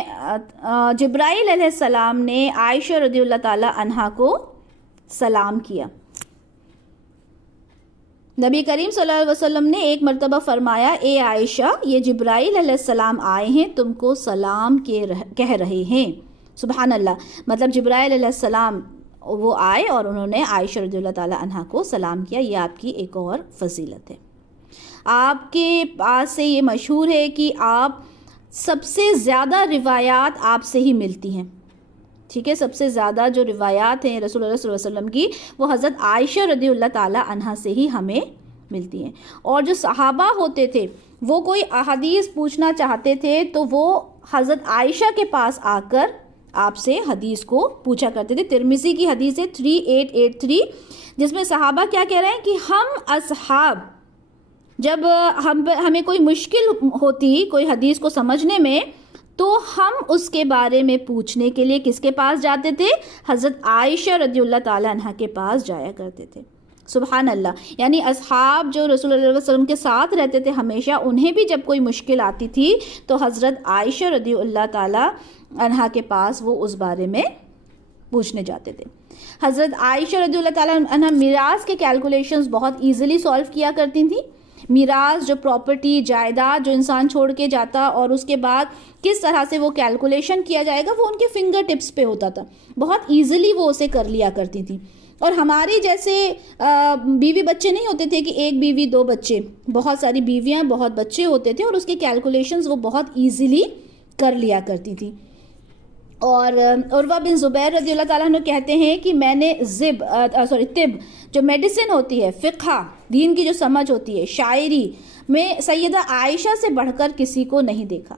جبرائیل علیہ السلام نے عائشہ رضی اللہ تعالی عنہا کو سلام کیا. نبی کریم صلی اللہ علیہ وسلم نے ایک مرتبہ فرمایا، اے عائشہ، یہ جبرائیل علیہ السلام آئے ہیں، تم کو سلام کہہ رہے ہیں. سبحان اللہ. مطلب جبرائیل علیہ السلام وہ آئے اور انہوں نے عائشہ رضی اللہ تعالی عنہا کو سلام کیا. یہ آپ کی ایک اور فضیلت ہے. آپ کے پاس سے یہ مشہور ہے کہ آپ سب سے زیادہ روایات آپ سے ہی ملتی ہیں. ٹھیک ہے، سب سے زیادہ جو روایات ہیں رسول اللہ صلی اللہ علیہ وسلم کی وہ حضرت عائشہ رضی اللہ تعالی عنہا سے ہی ہمیں ملتی ہیں. اور جو صحابہ ہوتے تھے وہ کوئی احادیث پوچھنا چاہتے تھے تو وہ حضرت عائشہ کے پاس آ کر آپ سے حدیث کو پوچھا کرتے تھے. ترمذی کی حدیث ہے 3883 جس میں صحابہ کیا کہہ رہے ہیں کہ ہم اصحاب جب ہمیں کوئی مشکل ہوتی کوئی حدیث کو سمجھنے میں تو ہم اس کے بارے میں پوچھنے کے لیے کس کے پاس جاتے تھے؟ حضرت عائشہ رضی اللہ تعالی عنہ کے پاس جایا کرتے تھے. سبحان اللہ. یعنی اصحاب جو رسول اللہ علیہ وسلم کے ساتھ رہتے تھے ہمیشہ، انہیں بھی جب کوئی مشکل آتی تھی تو حضرت عائشہ رضی اللہ تعالی عنہ کے پاس وہ اس بارے میں پوچھنے جاتے تھے. حضرت عائشہ رضی اللہ تعالی عنہ میراث کے کیلکولیشنز بہت ایزیلی سولو کیا کرتی تھیں. میراث جو پراپرٹی جائیداد جو انسان چھوڑ کے جاتا اور اس کے بعد کس طرح سے وہ کیلکولیشن کیا جائے گا وہ ان کے فنگر ٹپس پہ ہوتا تھا. بہت ایزیلی وہ اسے کر لیا کرتی تھی. اور ہماری جیسے بیوی بچے نہیں ہوتے تھے کہ ایک بیوی دو بچے، بہت ساری بیویاں بہت بچے ہوتے تھے اور اس کے کیلکولیشنز وہ بہت ایزیلی کر لیا کرتی تھی. اور عروہ بن زبیر رضی اللہ تعالیٰ عنہ کہتے ہیں کہ میں نے طب جو میڈیسن ہوتی ہے، فقہ دین کی جو سمجھ ہوتی ہے، شاعری میں سیدہ عائشہ سے بڑھ کر کسی کو نہیں دیکھا.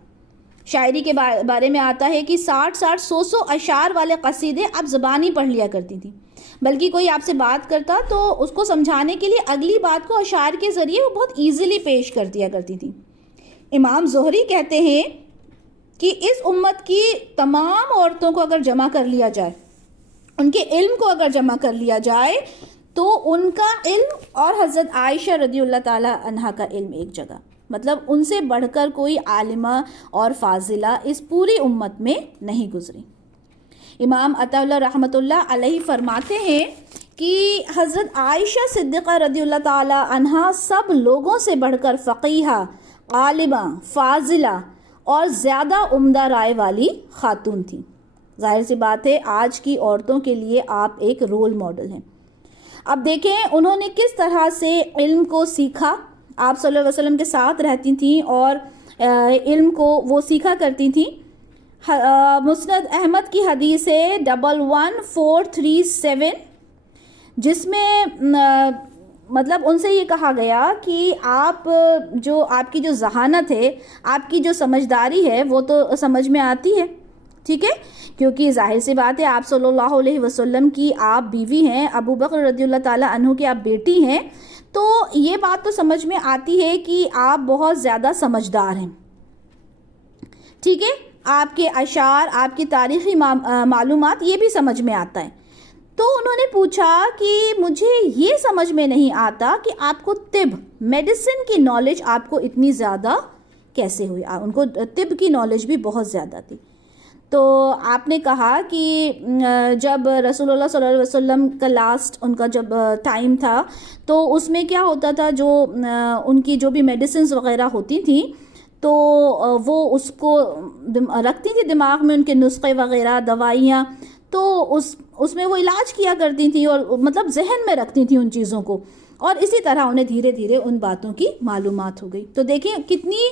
شاعری کے بارے میں آتا ہے کہ 60-100 اشعار والے قصیدے آپ زبانی پڑھ لیا کرتی تھی. بلکہ کوئی آپ سے بات کرتا تو اس کو سمجھانے کے لیے اگلی بات کو اشعار کے ذریعے وہ بہت ایزیلی پیش کر دیا کرتی تھی. امام زہری کہتے ہیں کہ اس امت کی تمام عورتوں کو اگر جمع کر لیا جائے، ان کے علم کو اگر جمع کر لیا جائے تو ان کا علم اور حضرت عائشہ رضی اللہ تعالی عنہا کا علم ایک جگہ. مطلب ان سے بڑھ کر کوئی عالمہ اور فاضلہ اس پوری امت میں نہیں گزری. امام عطا اللہ رحمۃ اللہ علیہ فرماتے ہیں کہ حضرت عائشہ صدیقہ رضی اللہ تعالی عنہا سب لوگوں سے بڑھ کر فقیہہ، عالمہ، فاضلہ اور زیادہ عمدہ رائے والی خاتون تھیں. ظاہر سی بات ہے آج کی عورتوں کے لیے آپ ایک رول ماڈل ہیں. اب دیکھیں انہوں نے کس طرح سے علم کو سیکھا. آپ صلی اللہ علیہ وسلم کے ساتھ رہتی تھیں اور علم کو وہ سیکھا کرتی تھیں. مسند احمد کی حدیث ہے 11437 جس میں مطلب ان سے یہ کہا گیا کہ آپ کی جو ذہانت ہے، آپ کی جو سمجھداری ہے وہ تو سمجھ میں آتی ہے. ٹھیک ہے، کیونکہ ظاہر سی بات ہے آپ صلی اللہ علیہ وسلم کی آپ بیوی ہیں، ابو بکر رضی اللہ تعالی عنہ کی آپ بیٹی ہیں، تو یہ بات تو سمجھ میں آتی ہے کہ آپ بہت زیادہ سمجھدار ہیں. ٹھیک ہے، آپ کے اشعار، آپ کی تاریخی معلومات یہ بھی سمجھ میں آتا ہے. تو انہوں نے پوچھا کہ مجھے یہ سمجھ میں نہیں آتا کہ آپ کو طب میڈیسن کی نالج آپ کو اتنی زیادہ کیسے ہوئی. ان کو طب کی نالج بھی بہت زیادہ تھی. تو آپ نے کہا کہ جب رسول اللہ صلی اللہ علیہ وسلم کا لاسٹ ان کا جب ٹائم تھا تو اس میں کیا ہوتا تھا، جو ان کی جو بھی میڈیسنز وغیرہ ہوتی تھیں تو وہ اس کو رکھتی تھی دماغ میں ان کے نسخے وغیرہ دوائیاں، تو اس میں وہ علاج کیا کرتی تھیں اور مطلب ذہن میں رکھتی تھیں ان چیزوں کو، اور اسی طرح انہیں دھیرے دھیرے ان باتوں کی معلومات ہو گئی۔ تو دیکھیں کتنی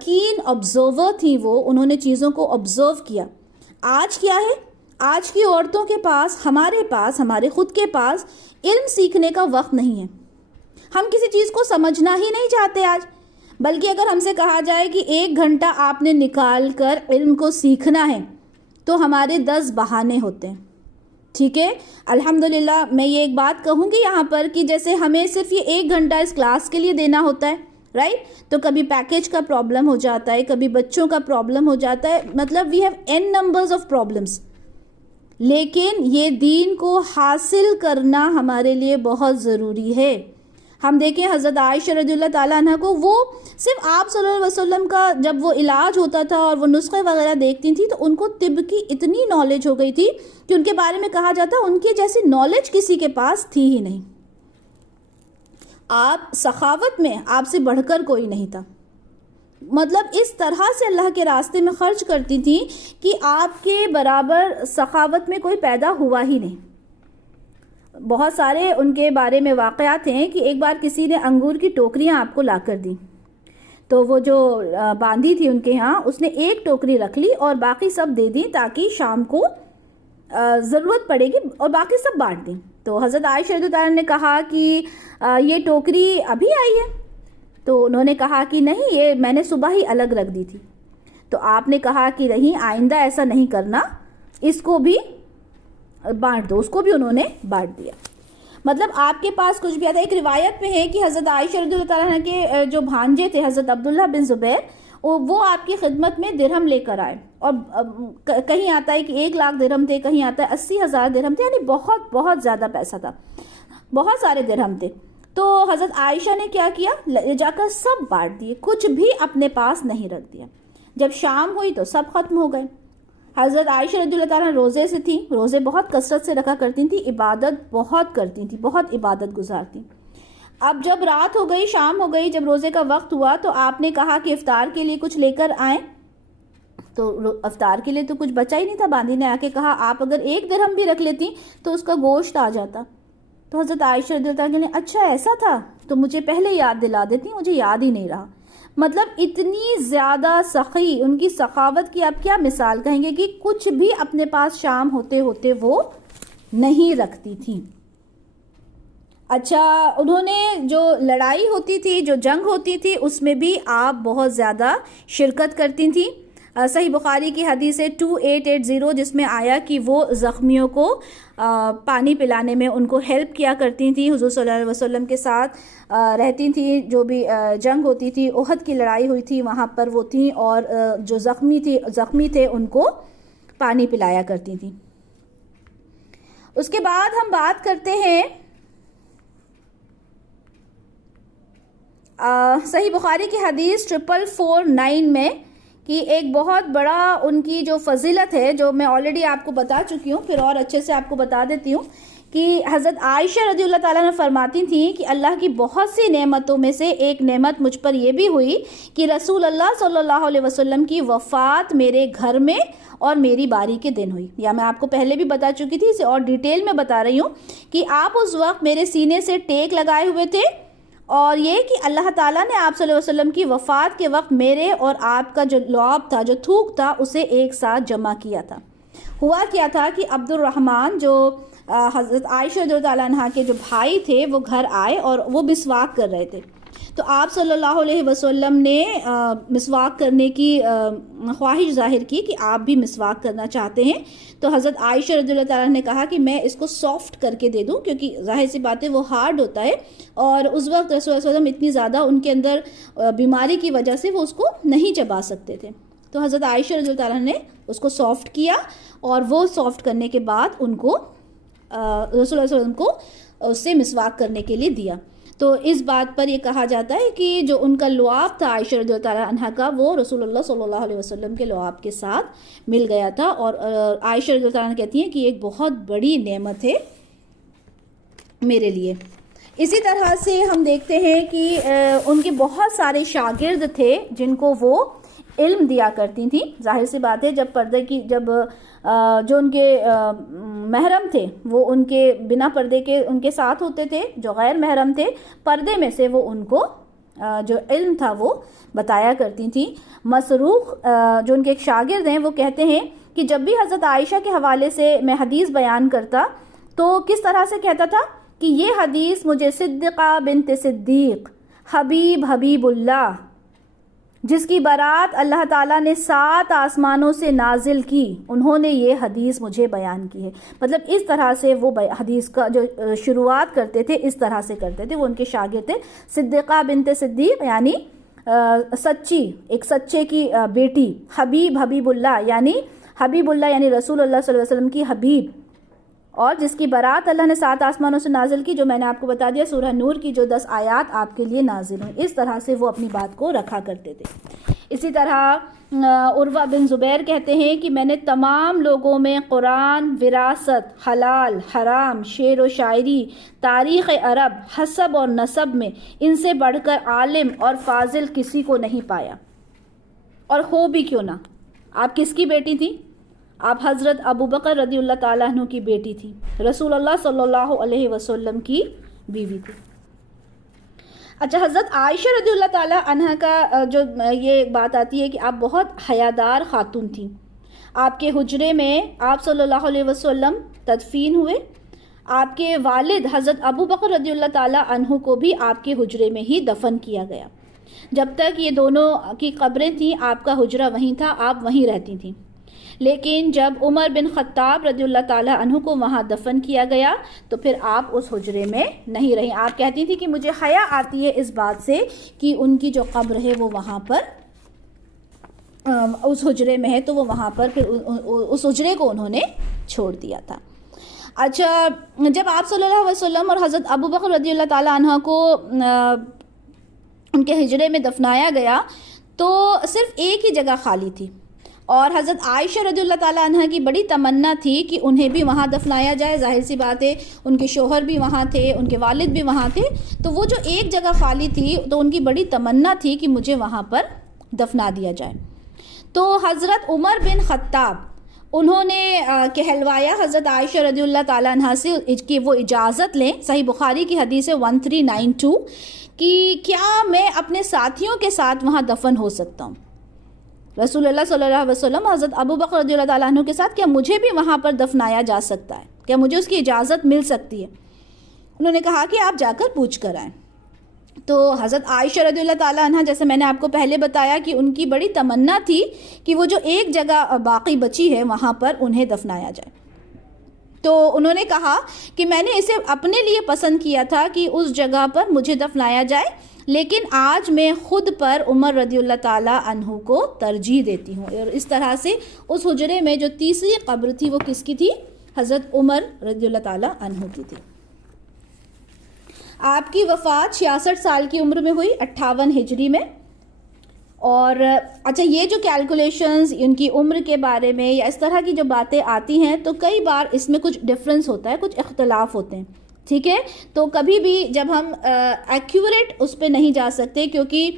کین آبزرور تھیں وہ، انہوں نے چیزوں کو آبزرو کیا۔ آج کیا ہے؟ آج کی عورتوں کے پاس، ہمارے خود کے پاس علم سیکھنے کا وقت نہیں ہے۔ ہم کسی چیز کو سمجھنا ہی نہیں چاہتے آج، بلکہ اگر ہم سے کہا جائے کہ 1 گھنٹہ آپ نے نکال کر علم کو سیکھنا ہے تو ہمارے 10 بہانے ہوتے ہیں۔ ٹھیک ہے، الحمدللہ میں یہ ایک بات کہوں گی یہاں پر کہ جیسے ہمیں صرف یہ 1 گھنٹہ اس کلاس کے لیے دینا ہوتا ہے، رائٹ؟ تو کبھی پیکیج کا پرابلم ہو جاتا ہے، کبھی بچوں کا پرابلم ہو جاتا ہے، مطلب we have n numbers of problems, لیکن یہ دین کو حاصل کرنا ہمارے لیے بہت ضروری ہے۔ ہم دیکھیں حضرت عائشہ رضی اللہ تعالیٰ عنہ کو، وہ صرف آپ صلی اللہ علیہ وسلم کا جب وہ علاج ہوتا تھا اور وہ نسخے وغیرہ دیکھتی تھیں تو ان کو طب کی اتنی نالج ہو گئی تھی کہ ان کے بارے میں کہا جاتا ان کی جیسی نالج کسی کے پاس تھی ہی نہیں۔ آپ سخاوت میں آپ سے بڑھ کر کوئی نہیں تھا، مطلب اس طرح سے اللہ کے راستے میں خرچ کرتی تھیں کہ آپ کے برابر سخاوت میں کوئی پیدا ہوا ہی نہیں۔ بہت سارے ان کے بارے میں واقعات ہیں کہ ایک بار کسی نے انگور کی ٹوکریاں آپ کو لا کر دیں، تو وہ جو باندھی تھی ان کے ہاں، اس نے 1 ٹوکری رکھ لی اور باقی سب دے دی تاکہ شام کو ضرورت پڑے گی، اور باقی سب بانٹ دیں۔ تو حضرت عائشہ رضی اللہ عنہا نے کہا کہ یہ ٹوکری ابھی آئی ہے؟ تو انہوں نے کہا کہ نہیں، یہ میں نے صبح ہی الگ رکھ دی تھی۔ تو آپ نے کہا کہ نہیں، آئندہ ایسا نہیں کرنا، اس کو بھی بانٹ دو۔ اس کو بھی انہوں نے بانٹ دیا۔ مطلب آپ کے پاس کچھ بھی آتا ہے۔ ایک روایت میں ہے کہ حضرت عائشہ رضی اللہ تعالیٰ عنہ کے جو بھانجے تھے حضرت عبداللہ بن زبیر، وہ آپ کی خدمت میں درہم لے کر آئے، اور کہیں آتا ہے کہ 1 لاکھ درہم تھے، کہیں آتا ہے 80,000 درہم تھے، یعنی بہت بہت زیادہ پیسہ تھا، بہت سارے درہم تھے۔ تو حضرت عائشہ نے کیا کیا؟ لے جا کر سب بانٹ دیے، کچھ بھی اپنے پاس نہیں رکھ دیا۔ جب شام ہوئی تو سب ختم ہو گئے۔ حضرت عائشہ رضی اللہ تعالیٰ روزے سے تھیں، روزے بہت کثرت سے رکھا کرتی تھیں، عبادت بہت کرتی تھیں، بہت عبادت گزارتی۔ اب جب رات ہو گئی، شام ہو گئی، جب روزے کا وقت ہوا تو آپ نے کہا کہ افطار کے لیے کچھ لے کر آئیں، تو افطار کے لیے تو کچھ بچا ہی نہیں تھا۔ باندی نے آ کے کہا آپ اگر 1 درہم بھی رکھ لیتی تو اس کا گوشت آ جاتا۔ تو حضرت عائشہ رضی اللہ عنہا نے اچھا ایسا تھا تو مجھے پہلے یاد دلا دیتی، مجھے یاد ہی نہیں رہا۔ مطلب اتنی زیادہ سخی، ان کی سخاوت کی آپ کیا مثال کہیں گے کہ کچھ بھی اپنے پاس شام ہوتے ہوتے وہ نہیں رکھتی تھیں۔ اچھا، انہوں نے جو لڑائی ہوتی تھی، جو جنگ ہوتی تھی، اس میں بھی آپ بہت زیادہ شرکت کرتی تھیں۔ صحیح بخاری کی حدیث ہے 2880 جس میں آیا کہ وہ زخمیوں کو پانی پلانے میں ان کو ہیلپ کیا کرتی تھیں، حضور صلی اللہ علیہ وسلم کے ساتھ رہتی تھیں۔ جو بھی جنگ ہوتی تھی، احد کی لڑائی ہوئی تھی، وہاں پر وہ تھیں، اور جو زخمی تھے ان کو پانی پلایا کرتی تھیں۔ اس کے بعد ہم بات کرتے ہیں صحیح بخاری کی حدیث 4449 میں کہ ایک بہت بڑا ان کی جو فضیلت ہے، جو میں آلریڈی آپ کو بتا چکی ہوں، پھر اور اچھے سے آپ کو بتا دیتی ہوں، کہ حضرت عائشہ رضی اللہ تعالیٰ نے فرماتی تھیں کہ اللہ کی بہت سی نعمتوں میں سے ایک نعمت مجھ پر یہ بھی ہوئی کہ رسول اللہ صلی اللہ علیہ وسلم کی وفات میرے گھر میں اور میری باری کے دن ہوئی۔ یا میں آپ کو پہلے بھی بتا چکی تھی، اسے اور ڈیٹیل میں بتا رہی ہوں کہ آپ اس وقت میرے سینے سے ٹیک لگائے ہوئے تھے، اور یہ کہ اللہ تعالیٰ نے آپ صلی اللہ علیہ وسلم کی وفات کے وقت میرے اور آپ کا جو لعاب تھا، جو تھوک تھا، اسے ایک ساتھ جمع کیا تھا۔ ہوا کیا تھا کہ عبد الرحمن جو حضرت عائشہ رضی اللہ عنہا کے جو بھائی تھے، وہ گھر آئے اور وہ مسواک کر رہے تھے۔ تو آپ صلی اللہ علیہ وسلم نے مسواک کرنے کی خواہش ظاہر کی کہ آپ بھی مسواک کرنا چاہتے ہیں۔ تو حضرت عائشہ رضی اللہ تعالیٰ نے کہا کہ میں اس کو سافٹ کر کے دے دوں، کیونکہ ظاہر سی بات ہے وہ ہارڈ ہوتا ہے، اور اس وقت رسول اللہ صلی اللہ علیہ وسلم اتنی زیادہ ان کے اندر بیماری کی وجہ سے وہ اس کو نہیں چبا سکتے تھے۔ تو حضرت عائشہ رضی اللہ تعالیٰ نے اس کو سافٹ کیا، اور وہ سافٹ کرنے کے بعد ان کو رسول اللہ صلی اللہ علیہ وسلم کو اس سے مسواک کرنے کے لیے دیا۔ تو اس بات پر یہ کہا جاتا ہے کہ جو ان کا لعاب تھا عائشہ رضی اللہ تعالیٰ عنہ کا، وہ رسول اللہ صلی اللہ علیہ وسلم کے لعاب کے ساتھ مل گیا تھا، اور عائشہ رضی اللہ تعالیٰ عنہ کہتی ہیں کہ ایک بہت بڑی نعمت ہے میرے لیے۔ اسی طرح سے ہم دیکھتے ہیں کہ ان کے بہت سارے شاگرد تھے جن کو وہ علم دیا کرتی تھیں. ظاہر سی بات ہے جب جو ان کے محرم تھے وہ ان کے بنا پردے کے ان کے ساتھ ہوتے تھے، جو غیر محرم تھے پردے میں سے وہ ان کو جو علم تھا وہ بتایا کرتی تھیں. مسروق جو ان کے ایک شاگرد ہیں وہ کہتے ہیں کہ جب بھی حضرت عائشہ کے حوالے سے میں حدیث بیان کرتا تو کس طرح سے کہتا تھا کہ یہ حدیث مجھے صدیقہ بنت صدیق حبیب اللہ جس کی برات اللہ تعالیٰ نے 7 آسمانوں سے نازل کی، انہوں نے یہ حدیث مجھے بیان کی ہے. مطلب اس طرح سے وہ حدیث کا جو شروعات کرتے تھے اس طرح سے کرتے تھے. وہ ان کے شاگرد تھے. صدیقہ بنت صدیق یعنی سچی، ایک سچے کی بیٹی. حبیب اللہ یعنی رسول اللہ صلی اللہ علیہ وسلم کی حبیب، اور جس کی برات اللہ نے 7 آسمانوں سے نازل کی، جو میں نے آپ کو بتا دیا سورہ نور کی جو 10 آیات آپ کے لیے نازل ہوئیں. اس طرح سے وہ اپنی بات کو رکھا کرتے تھے. اسی طرح عروہ بن زبیر کہتے ہیں کہ میں نے تمام لوگوں میں قرآن، وراثت، حلال، حرام، شعر و شاعری، تاریخ عرب، حسب اور نسب میں ان سے بڑھ کر عالم اور فاضل کسی کو نہیں پایا، اور ہو بھی کیوں نہ. آپ کس کی بیٹی تھی؟ آپ حضرت ابو بکر رضی اللہ تعالیٰ عنہ کی بیٹی تھی، رسول اللہ صلی اللہ علیہ وسلم کی بیوی تھی. اچھا، حضرت عائشہ رضی اللہ تعالیٰ عنہ کا جو یہ بات آتی ہے کہ آپ بہت حیادار خاتون تھیں. آپ کے حجرے میں آپ صلی اللہ علیہ وسلم تدفین ہوئے. آپ کے والد حضرت ابو بکر رضی اللہ تعالیٰ عنہ کو بھی آپ کے حجرے میں ہی دفن کیا گیا. جب تک یہ دونوں کی قبریں تھیں آپ کا حجرہ وہیں تھا، آپ وہیں رہتی تھیں. لیکن جب عمر بن خطاب رضی اللہ تعالیٰ عنہ کو وہاں دفن کیا گیا تو پھر آپ اس حجرے میں نہیں رہیں. آپ کہتی تھی کہ مجھے حیا آتی ہے اس بات سے کہ ان کی جو قبر ہے وہ وہاں پر اس حجرے میں ہے، تو وہ وہاں پر پھر اس حجرے کو انہوں نے چھوڑ دیا تھا. اچھا، جب آپ صلی اللہ علیہ وسلم اور حضرت ابو بکر رضی اللہ تعالیٰ عنہ کو ان کے حجرے میں دفنایا گیا تو صرف ایک ہی جگہ خالی تھی، اور حضرت عائشہ رضی اللہ تعالیٰ عنہ کی بڑی تمنا تھی کہ انہیں بھی وہاں دفنایا جائے. ظاہر سی بات ہے ان کے شوہر بھی وہاں تھے، ان کے والد بھی وہاں تھے، تو وہ جو ایک جگہ خالی تھی تو ان کی بڑی تمنا تھی کہ مجھے وہاں پر دفنا دیا جائے. تو حضرت عمر بن خطاب انہوں نے کہلوایا حضرت عائشہ رضی اللہ تعالیٰ عنہ سے کہ وہ اجازت لیں. صحیح بخاری کی حدیث ہے 1392 کہ کیا میں اپنے ساتھیوں کے ساتھ وہاں دفن ہو سکتا ہوں. رسول اللہ صلی اللہ علیہ وسلم حضرت ابو بکر رضی اللہ تعالیٰ عنہ کے ساتھ کیا مجھے بھی وہاں پر دفنایا جا سکتا ہے، کیا مجھے اس کی اجازت مل سکتی ہے؟ انہوں نے کہا کہ آپ جا کر پوچھ کر آئیں. تو حضرت عائشہ رضی اللہ تعالیٰ عنہ، جیسے میں نے آپ کو پہلے بتایا کہ ان کی بڑی تمنا تھی کہ وہ جو ایک جگہ باقی بچی ہے وہاں پر انہیں دفنایا جائے. تو انہوں نے کہا کہ میں نے اسے اپنے لیے پسند کیا تھا کہ اس جگہ پر مجھے دفنایا جائے، لیکن آج میں خود پر عمر رضی اللہ تعالیٰ عنہ کو ترجیح دیتی ہوں. اور اس طرح سے اس حجرے میں جو تیسری قبر تھی وہ کس کی تھی؟ حضرت عمر رضی اللہ تعالیٰ عنہ کی تھی. آپ کی وفات 66 سال کی عمر میں ہوئی، 58 ہجری میں. اور اچھا، یہ جو کیلکولیشنز ان کی عمر کے بارے میں یا اس طرح کی جو باتیں آتی ہیں تو کئی بار اس میں کچھ ڈفرینس ہوتا ہے، کچھ اختلاف ہوتے ہیں. ٹھیک ہے، تو کبھی بھی جب ہم ایکیوریٹ اس پہ نہیں جا سکتے، کیونکہ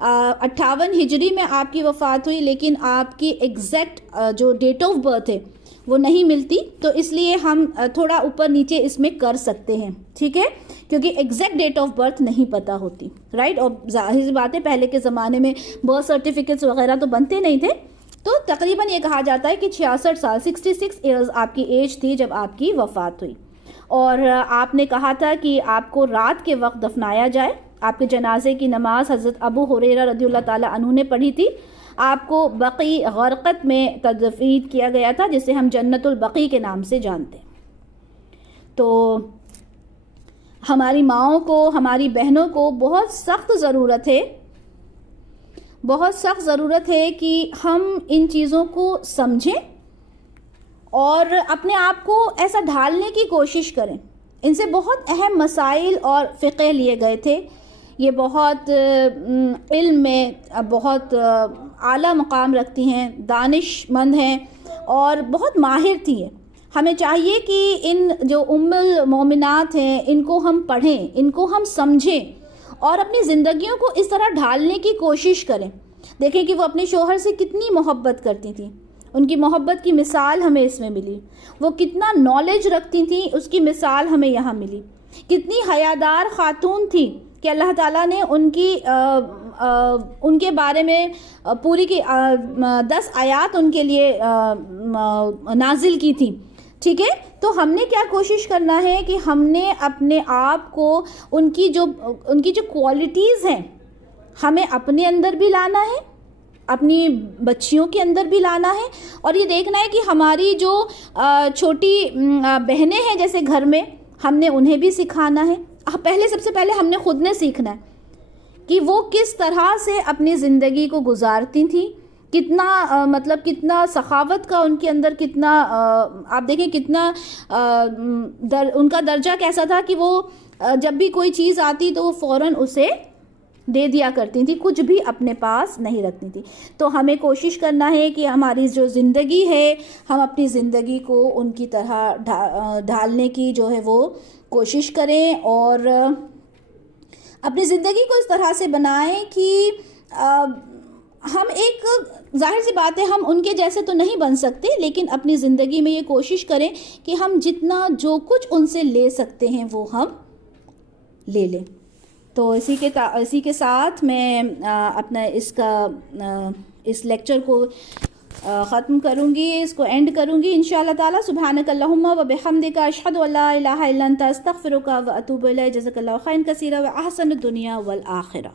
58 ہجری میں آپ کی وفات ہوئی لیکن آپ کی ایگزیکٹ جو ڈیٹ آف برتھ ہے وہ نہیں ملتی، تو اس لیے ہم تھوڑا اوپر نیچے اس میں کر سکتے ہیں. ٹھیک ہے، کیونکہ ایگزیکٹ ڈیٹ آف برتھ نہیں پتہ ہوتی، رائٹ. اور ظاہر سی بات ہے پہلے کے زمانے میں برتھ سرٹیفکیٹس وغیرہ تو بنتے نہیں تھے، تو تقریباً یہ کہا جاتا ہے کہ 66 سال 66 ایئرز آپ کی ایج تھی جب آپ کی وفات ہوئی. اور آپ نے کہا تھا کہ آپ کو رات کے وقت دفنایا جائے. آپ کے جنازے کی نماز حضرت ابو ہریرہ رضی اللہ تعالیٰ عنہ نے پڑھی تھی. آپ کو بقیع غرقت میں تدفین کیا گیا تھا، جسے ہم جنت البقیع کے نام سے جانتے ہیں. تو ہماری ماؤں کو، ہماری بہنوں کو بہت سخت ضرورت ہے کہ ہم ان چیزوں کو سمجھیں اور اپنے آپ کو ایسا ڈھالنے کی کوشش کریں. ان سے بہت اہم مسائل اور فقہ لیے گئے تھے. یہ بہت علم میں بہت اعلیٰ مقام رکھتی ہیں، دانش مند ہیں اور بہت ماہر تھی ہیں. ہمیں چاہیے کہ ان جو ام المومنات ہیں ان کو ہم پڑھیں، ان کو ہم سمجھیں اور اپنی زندگیوں کو اس طرح ڈھالنے کی کوشش کریں۔ دیکھیں کہ وہ اپنے شوہر سے کتنی محبت کرتی تھیں، ان کی محبت کی مثال ہمیں اس میں ملی۔ وہ کتنا نالج رکھتی تھیں، اس کی مثال ہمیں یہاں ملی۔ کتنی حیادار خاتون تھیں کہ اللہ تعالیٰ نے ان کے بارے میں پوری کی 10 آیات ان کے لیے نازل کی تھیں، ٹھیک ہے۔ تو ہم نے کیا کوشش کرنا ہے کہ ہم نے اپنے آپ کو ان کی جو کوالٹیز ہیں ہمیں اپنے اندر بھی لانا ہے، اپنی بچیوں کے اندر بھی لانا ہے، اور یہ دیکھنا ہے کہ ہماری جو چھوٹی بہنیں ہیں جیسے گھر میں، ہم نے انہیں بھی سکھانا ہے۔ سب سے پہلے ہم نے خود نے سیکھنا ہے کہ وہ کس طرح سے اپنی زندگی کو گزارتی تھیں، کتنا سخاوت کا ان کے اندر، کتنا آپ دیکھیں کتنا ان کا درجہ کیسا تھا کہ وہ جب بھی کوئی چیز آتی تو وہ فوراً اسے دے دیا کرتی تھی، کچھ بھی اپنے پاس نہیں رکھتی تھی۔ تو ہمیں کوشش کرنا ہے کہ ہماری جو زندگی ہے ہم اپنی زندگی کو ان کی طرح ڈھالنے کی جو ہے وہ کوشش کریں، اور اپنی زندگی کو اس طرح سے بنائیں کہ ہم ایک ظاہر سی بات ہے ہم ان کے جیسے تو نہیں بن سکتے، لیکن اپنی زندگی میں یہ کوشش کریں کہ ہم جتنا جو کچھ ان سے لے سکتے ہیں وہ ہم لے لیں۔ تو اسی کے ساتھ میں اپنا اس لیکچر کو ختم کروں گی، اس کو اینڈ کروں گی انشاءاللہ تعالی۔ سبحانک اللہم و بحمدک، اشہد ان لا الہ الا انت، استغفرک و اتوب الیک۔ جزاک اللہ خیرا کثیرا و احسن الدنیا والآخرہ۔